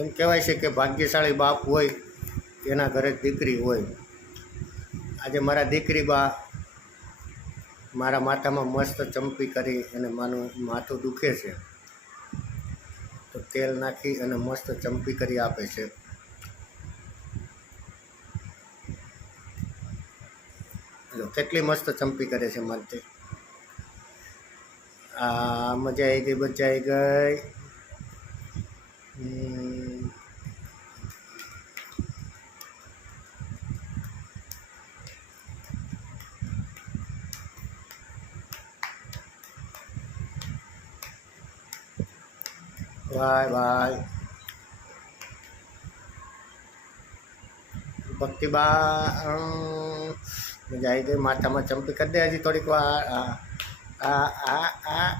એમ કહેવાય છે કે ભાગ્યશાળી બાપ હોય એના ઘરે દીકરી હોય। આજે મારા દીકરી બા મારા માથામાં મસ્ત ચંપી કરી અને મારું માથું દુખે છે તો તેલ નાખી અને મસ્ત ચંપી કરી આપે છે। જો કેટલી મસ્ત ચંપી કરે છે માથે। આ મજા આવી ગઈ, મજા આવી ગઈ। બાય બાય ભક્તિ બા, મજા આવી ગઈ। માથામાં ચંપી કરી દે હજી થોડીક વાર। આ આ આ આ